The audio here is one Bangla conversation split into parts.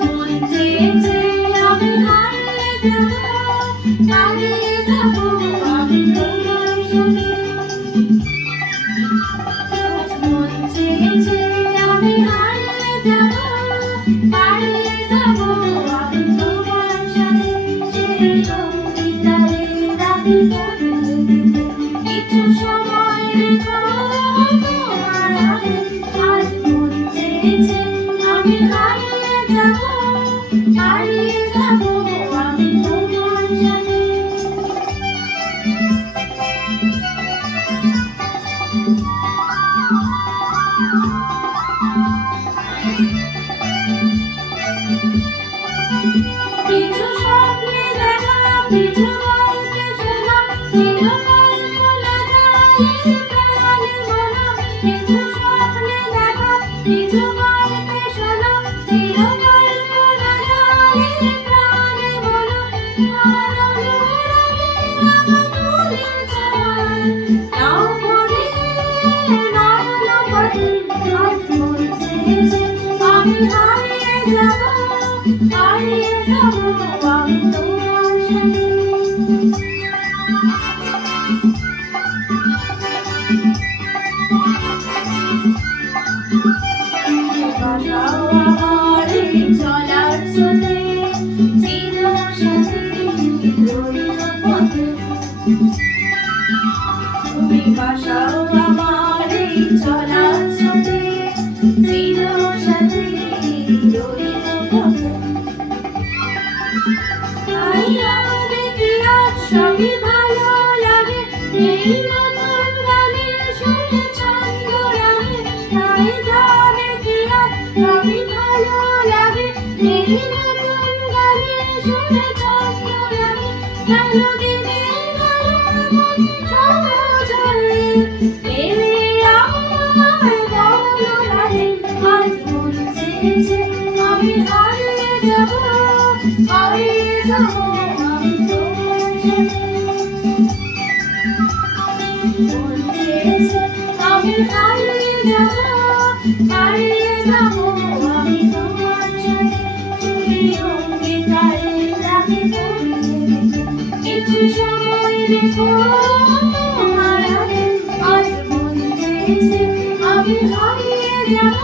মন চেয়েছে আমি হারিয়ে যাব, হারিয়ে যাব আমি তোমার সাথে। মন চেয়েছে আমি হারিয়ে যাব, হারিয়ে যাব আমি তোমার সাথে। সেই অঙ্গীকারে রাখি কিছু সময় রেখো তোমার হাতে। আজ মন চেয়েছে আমি হারিয়ে যাব, হারিয়ে যাব আমি তোমার সাথে। কিছু স্বপ্নে দেখা, কিছু গল্পে শোনা, চিরকাল ভোলা যায় প্রাণে মনা। কিছু স্বপ্নে দেখা, কিছু গল্পে শোনা, চিরকাল ভোলা যায় প্রাণে মনা। হারানোর আগে আমার মনের ছোঁয়ায় নাও ভরে নয়ন পথে। আজ মন চেয়েছে আমি হারিয়ে যাব, হারিয়ে যাব আমি তোমার সাথে। বাঁচাও আমার এই চলার স্রোতে, চিরসাথী রইল পথে। তুমি বাঁচাও আমার এই চলার স্রোতে, চিরসাথী রইল পথে। তাই আরো দেখি আজ সবই ভালো লাগে, এই নতুন গানের সুরে ছন্দ রাগে। তাই যা দেখি আজ সবই ভালো লাগে, এই নতুন গানের সুরে ছন্দ রাগে। গেল দিনের গেল মন সহজ হয়ে, এলে আমার ভালো লাগে। আজ মন চেয়েছে আমি হারিয়ে যাব, হারিয়ে যাব আমি তোমার সাথে। মন চেয়েছে আমি হারিয়ে যাব, হারিয়ে যাব আমি তোমার সাথে। তুমি অঙ্গীকারে রাখি পড়িয়ে রেখে, কিছু সময় রেখো তোমার হাতে। আজ মন চেয়েছে আমি হারিয়ে যাব,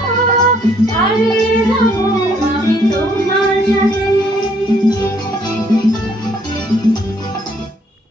হারিয়ে যাব আমি তোমার সাথে।